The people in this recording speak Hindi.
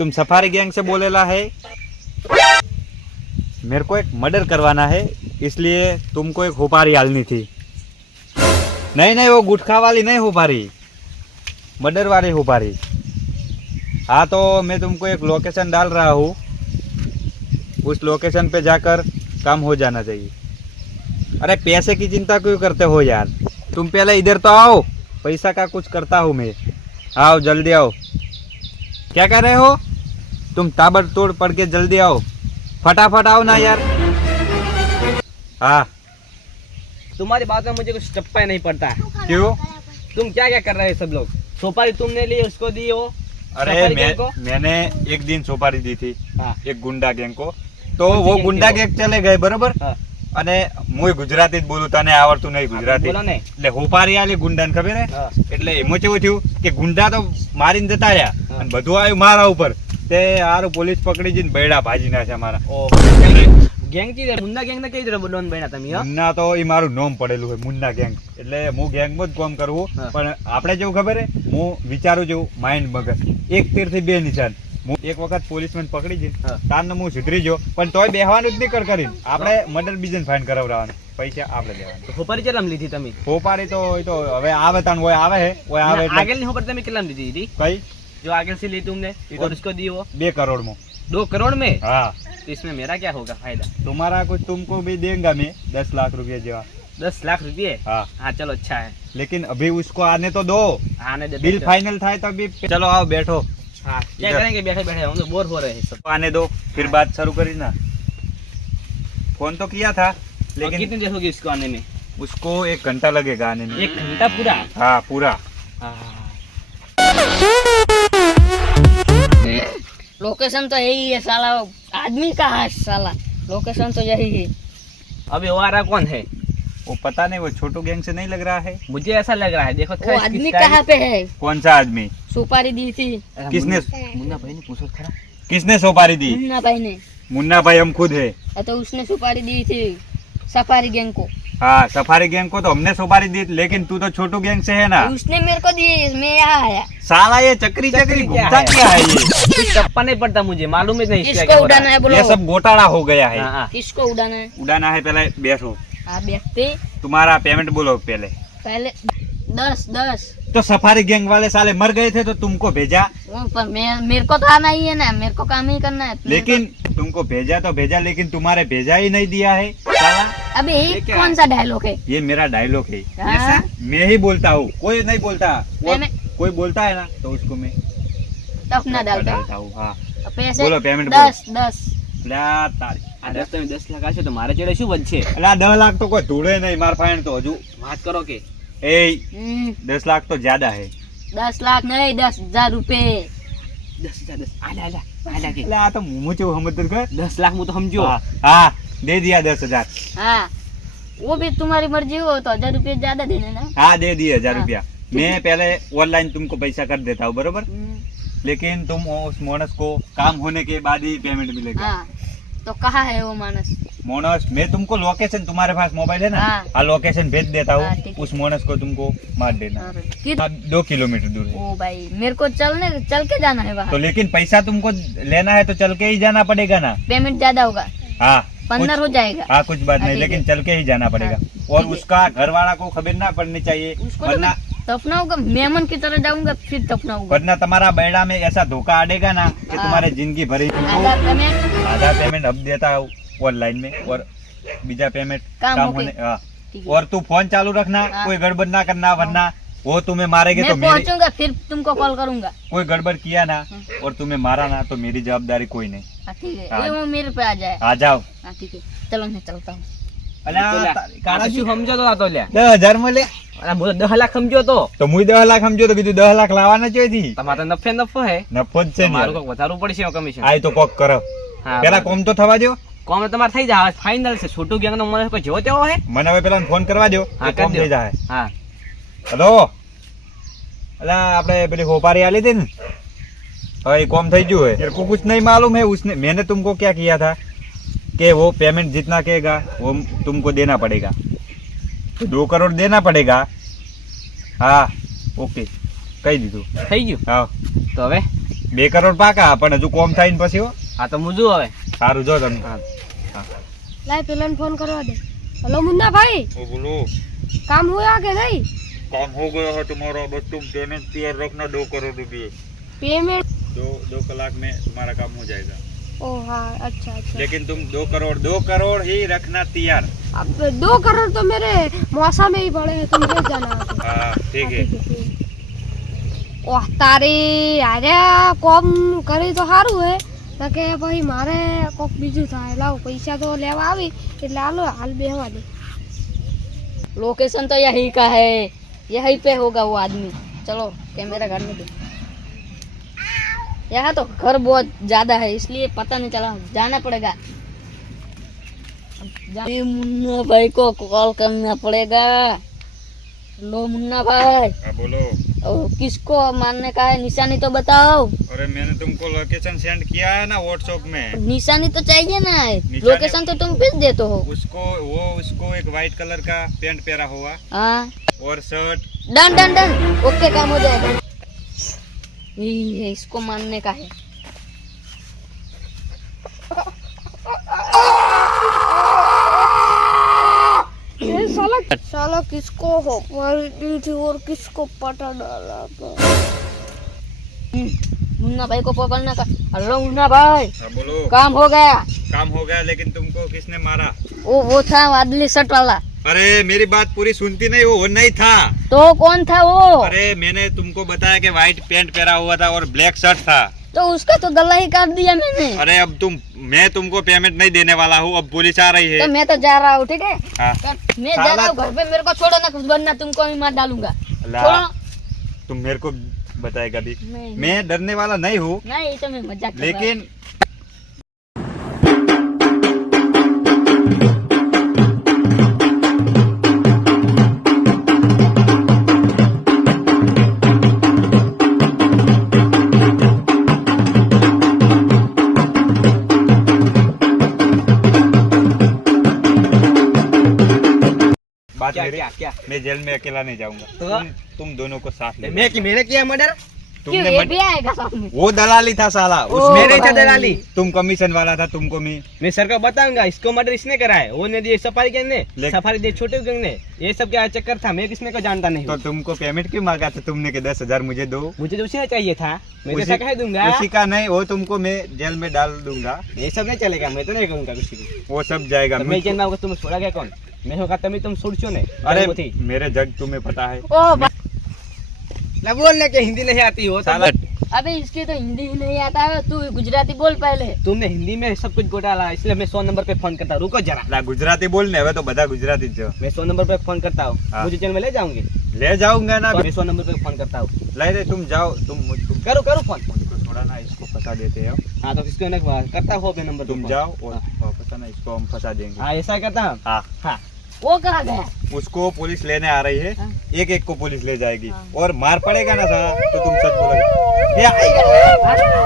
तुम सफारी गैंग से बोलेला है। मेरे को एक मर्डर करवाना है, इसलिए तुमको एक होपारी डालनी थी। नहीं नहीं, वो गुटखा वाली नहीं होपारी, मर्डर वाली होपारी। हाँ तो मैं तुमको एक लोकेशन डाल रहा हूँ, उस लोकेशन पे जाकर काम हो जाना चाहिए। अरे पैसे की चिंता क्यों करते हो यार, तुम पहले इधर तो आओ, पैसा का कुछ करता हूँ मैं। आओ जल्दी आओ। क्या कह रहे हो तुम, ताबड़तोड़ पढ़ के जल्दी आओ, फटाफट आओ ना यार। हाँ तुम्हारी बात में मुझे कुछ टप्पा नहीं पड़ता है। क्यों? तुम क्या क्या कर रहे हो सब लोग? सुपारी तुमने ली, उसको दी हो। अरे सफारी गैंग को? मैंने एक दिन सुपारी दी थी हाँ। एक गुंडा गैंग को, तो कौन सी वो गैंग ગુંડા थी वो? ગેંગ ચલે ગઈ બરોબર। હા. અને હું ગુજરાતી જ બોલું, તને આવડતું નહીં ગુજરાતી, બોલો ને. એટલે હોપારી આલી ગુંડાને ખબર હે, હા. એટલે એમાં કેવું થયું કે ગુંડા તો મારીને જતા રહ્યા હા. અને બધું આવ્યું મારા ઉપર, તે હારું પોલીસ પકડી જઈને બૈડા ભાજી નાખ્યા મારા। ગેંગ કી મુન્ના ગેંગ ને કઈ રીતે ડોન બન્યા તમે? હા? મુન્ના તો એ મારું નામ પડેલું હોય, મુન્ના ગેંગ, એટલે હું ગેંગમાં જ કામ કરવું। હા. પણ આપણે જેવું ખબર હે, હું વિચારું જેવું માઇન્ડ મગજ, એક તીરથી બે નિશાન। હું એક વખત પોલીસમેન પકડી જઈને હા. તારને હું સુધરી ગયો, પણ તોય બેહવાનું જ નહીં કરીને આપણે મર્ડર બીજન ફાઇન કરાવડાવવાનું, પૈસા આપણે દેવાના। તો હોપારી કેટલામ લીધી તમે? હોપારી તો એ તો હવે આવે તાન હોય આવે હે, હોય આવે એટલે આગળ ની હોપારી તમે કેટલામ લીધી थी? કઈ जो आगे से ली तुमने ये तो- और उसको दी वो 2 કરોડમાં। 2 करोड़ में? हाँ तो इसमें मेरा क्या होगा फायदा? तुम्हारा कुछ तुमको भी देंगे मैं 10 लाख रुपया जेवा। 10 लाख रुपये? हाँ हाँ चलो अच्छा है। लेकिन अभी उसको आने तो दो, आने दे। बिल फाइनल था तो अभी चलो आओ बैठो। हाँ क्या इधर। करेंगे बैठे बैठे, हम तो बोर हो रहे हैं सब। आने दो फिर बात शुरू करी ना। फोन तो किया था और लेकिन कितनी देर होगी इसको आने में? उसको 1 घंटा लगेगा आने में। 1 घंटा पूरा? हाँ पूरा। लोकेशन तो यही है साला, आदमी कहाँ है साला, लोकेशन तो यही है। अभी वो आ रहा कौन है? वो पता नहीं, वो छोटू गैंग से नहीं लग रहा है। मुझे ऐसा लग रहा है, देखो वो आदमी कहाँ पे है? कौन सा आदमी? सुपारी दी थी किसने मुन्ना भाई ने पूछो खरा। किसने सुपारी दी? मुन्ना भाई ने। मुन्ना भाई हम खुद है। तो उसने सुपारी दी थी सफारी गैंग को। हाँ सफारी गैंग को तो हमने सुपारी दी, लेकिन तू तो छोटू गैंग से है ना। उसने मेरे को दी, मैं यहाँ आया। साला ये चक्री चक्री क्या घूमता है? क्या है ये? कुछ टप्पा नहीं पड़ता मुझे, मालूम ही नहीं इसका किसको क्या हो रहा उड़ाना है बोलो? ये सब घोटाला हो गया है। हाँ, हाँ। किसको उड़ाना है? उड़ाना है, पहले बैठो, आप देखते तुम्हारा पेमेंट बोलो पहले। पहले 10 तो सफारी गैंग वाले साले मर गए थे तो तुमको भेजा, वो पर मेरे को तो आना ही है ना, मेरे को काम ही करना है। लेकिन तुमको भेजा तो भेजा, लेकिन तुम्हारे भेजा ही नहीं दिया है साला। अबे ये ये क्या कौन सा डायलॉग है? ये मेरा डायलॉग है, हाँ? मैं ही बोलता हूँ, कोई नहीं बोलता। मैंने- कोई बोलता है ना तो उसको मैं तब ना डालता हूँ। हाँ पैसे बोलो, पेमेंट 10 લ્યા તારી આ દસ તમે 10 લાખ આવશે તો મારે ચડે શું વધશે? અલા 10 લાખ તો કોઈ ધૂળે નહીં, માર ફાઈન તો હજુ વાત કરો કે એ 10 लाख तो ज्यादा है। 10 लाख नहीं 10,000 रुपए। 10,000 આલા કે એટલે આ તો હું કેવું સમજતો કે 10 લાખ હું તો સમજો। हाँ हाँ दे दिया 10,000। हाँ वो भी तुम्हारी मर्जी हो तो 1,000 रुपये ज्यादा दे देना। हाँ दे दिए 1,000 हाँ। रुपया। मैं पहले ऑनलाइन तुमको पैसा कर देता हूँ बरोबर, लेकिन तुम उस मोनस को काम होने के बाद ही पेमेंट मिलेगा। हाँ तो कहाँ है वो मानस? मोनस मैं तुमको लोकेशन, तुम्हारे पास मोबाइल है ना, हाँ। हाँ लोकेशन भेज देता हाँ, ठीक हूँ, है। उस मोनस को तुमको मार देना। और कित- हाँ, 2 किलोमीटर दूर है। ओ भाई मेरे को चल के जाना है तो वहाँ। लेकिन पैसा तुमको लेना है तो चल के ही जाना पड़ेगा ना। पेमेंट ज्यादा होगा, हाँ 15 हो जाएगा। हाँ कुछ बात हाँ, नहीं, ठीक लेकिन है। चल के ही जाना पड़ेगा। और ठीक है। उसका घर वाला को खबर ना पड़नी चाहिए, उसको तो वरना मैं तपनाऊंगा, मेमन की तरह जाऊंगा फिर तपनाऊंगा। वरना तुम्हारा बैड़ा में ऐसा धोखा आड़ेगा ना कि हाँ। तुम्हारे जिंदगी भरी। आधा पेमेंट आधा पेमेंट अब देता हूँ ऑनलाइन में, और बीजा पेमेंट काम काम होके। होने। हाँ। ठीक है। और तू फोन चालू रखना, हाँ। कोई गड़बड़ ना करना, वरना वो तुम्हें मारेंगे तो मैं मेरी, पहुंचूंगा फिर तुमको कॉल करूंगा। कोई गड़बड़ किया ना हाँ। और तुम्हें मारा ना तो मेरी जवाबदारी कोई नहीं। हाँ, ठीक है हाँ। ये वो मेरे पे आ जाए। आ जाओ। हाँ ठीक है चलो मैं चलता हूँ। કાળા શું સમજો તો આ તો લ્યા 10,000 માં લે અરે હું તો 10 લાખ સમજો તો તો મુઈ 10 લાખ સમજો તો કીધું 10 લાખ લાવવાના ચોથી તમારે તો નફો હે નફો જ છે ને મારું કોક વધારવું પડશે કમિશન। આય તો કોક કરો હા પેલા કોમ તો થવા દો કોમ તમારે થઈ જાય ફાઇનલ છે છોટું ગેંગ નો મને કોઈ જેવો તેવો હે। મને હવે પેલા ફોન કરવા દો હા એ કોમ કરી થઈ દો જાય। હા હેલો અલા આપણે પેલી હોપારી આલી थी ना, હવે એ કોમ થઈ ગયું है। मेरे को कुछ नहीं मालूम है, उसने मैंने तुमको क्या किया था कि वो पेमेंट जितना कहेगा वो तुमको देना पड़ेगा, तो 2 करोड़ देना पड़ेगा। हाँ ओके कही दीधું। થઈ ગયું हाँ તો હવે 2 કરોડ પાકા પણ હજુ કોમ થાય ને પછી હો. હા તો મુજુ હવે સારું જો તમે. લાય પેલાને ફોન કરવા દે. हेलो मुन्ना भाई, ओ बोलो, काम हुआ कि नहीं? काम हो गया है तुम्हारा, बस तुम पेमेंट तैयार रखना 2 करोड़ रुपए। पेमेंट? 2 कलाक में तुम्हारा काम हो जाएगा। ओ हाँ, अच्छा अच्छा। लेकिन तुम 2 करोड़ ही रखना तैयार। अब 2 करोड़ तो मेरे मौसा में ही पड़े हैं, तुम ले जाना आके। हाँ ठीक है। ओह तारी अरे કોમ કરી તો સારું હે કે ભાઈ મારે કોક બીજું થાય લાવ પૈસા તો લેવા આવી એટલે હાલો હાલ બેહવા દે. लोकेशन तो यही का है, यहीं पे होगा वो आदमी. चलो कैमरा घर में दे. यहाँ तो घर बहुत ज्यादा है इसलिए पता नहीं चला, जाना पड़ेगा. ये मुन्ना भाई को कॉल करना पड़ेगा. लो मुन्ना भाई, हाँ बोलो। किसको मारने का है, निशानी तो बताओ. अरे मैंने तुमको लोकेशन सेंड किया है ना व्हाट्सएप में। निशानी तो चाहिए ना, निशानी- लोकेशन तो तुम भेज देते हो. उसको एक वाइट कलर का पैंट पहना हुआ हाँ और shirt. Done done done, okay काम हो जाएगा. यही है, इसको मानने का है. ये साला किसको हो मारी दी थी और किसको पटा डाला था. मुन्ना भाई को पकड़ना का. हेलो मुन्ना भाई, हाँ बोलो। काम हो गया. काम हो गया लेकिन तुमको किसने मारा? वो था वादली शर्ट वाला. अरे मेरी बात पूरी सुनती नहीं, वो नहीं था। तो कौन था वो? अरे मैंने तुमको बताया कि व्हाइट पैंट पहना हुआ था और ब्लैक शर्ट था। तो उसका तो गला ही काट दिया मैंने. अरे अब मैं तुमको पेमेंट नहीं देने वाला हूँ, अब पुलिस आ रही तो है। मैं तो जा रहा हूँ, ठीक है. हाँ। मैं जा रहा हूँ घर पे, मेरे को छोड़ो ना, कुछ बनना तुमको भी मार डालूंगा. ला, छोड़ो. तुम मेरे को बताएगा भी। नहीं. मैं डरने वाला नहीं हूँ, नहीं तो मैं मजाक कर रहा हूँ. लेकिन बात क्या मेरी, क्या क्या मैं जेल में अकेला नहीं जाऊंगा। तो? तुम दोनों को साथ ले। मेरे किया मर्डर. क्यों, तुमने ये भी आएगा साथ में? वो दलाली था साला, ओ, उसमें मेरे भाई. इधर दलाली. तुम कमीशन वाला था, तुमको मैं सर को बताऊंगा इसको मर्डर इसने करा है. वो ने दिए सफारी गैंग ने, ले- सफारी दे छोटे गैंग ने. ये सब क्या चक्कर था, मैं किसने को जानता नहीं तो हूँ. तुमको पेमेंट क्यों मांगा था तुमने कि 10,000 मुझे दो? मुझे तो उसी ने चाहिए था, मैं तो उसी- ऐसा कह दूंगा. उसी का नहीं, वो तुमको मैं जेल में डाल दूंगा, ये सब नहीं चलेगा, मैं तो नहीं कहूंगा किसी को. वो सब जाएगा। तो मैं जानना होगा तुम छोड़ा गया कौन. मैं होगा तभी तुम छोड़ क्यों नहीं. अरे वो थी मेरे जज तुम्हें पता है। ओ भाई, ना बोलने के हिंदी नहीं आती हो तो साला अबे इसकी तो हिंदी ही नहीं आता है, तू गुजराती बोल पहले. तुमने हिंदी में सब कुछ घोटाला, इसलिए मैं 100 नंबर पे फोन करता हूँ. रुको जरा, ला गुजराती बोलने હવે તો બધા ગુજરાતી જ છે। मैं 100 नंबर पे फोन करता हूँ. हाँ। मुझे जेल में ले जाऊंगे. ले जाऊंगा ना। मैं 100 नंबर पे फोन करता हूँ. ले रे तुम जाओ, तुम मुझको करो करो फोन. थोड़ा ना इसको फंसा देते हैं। हाँ तो किसको ना करता हो अपने नंबर पे तुम फोन. जाओ और हाँ। पता ना इसको हम फंसा देंगे। हाँ ऐसा करता हूँ. हाँ, हाँ वो कहाँ गया? उसको पुलिस लेने आ रही है, हाँ। एक एक को पुलिस ले जाएगी हाँ। और मार पड़ेगा ना साला तो तुम सच बोलोगे। ये आएगा।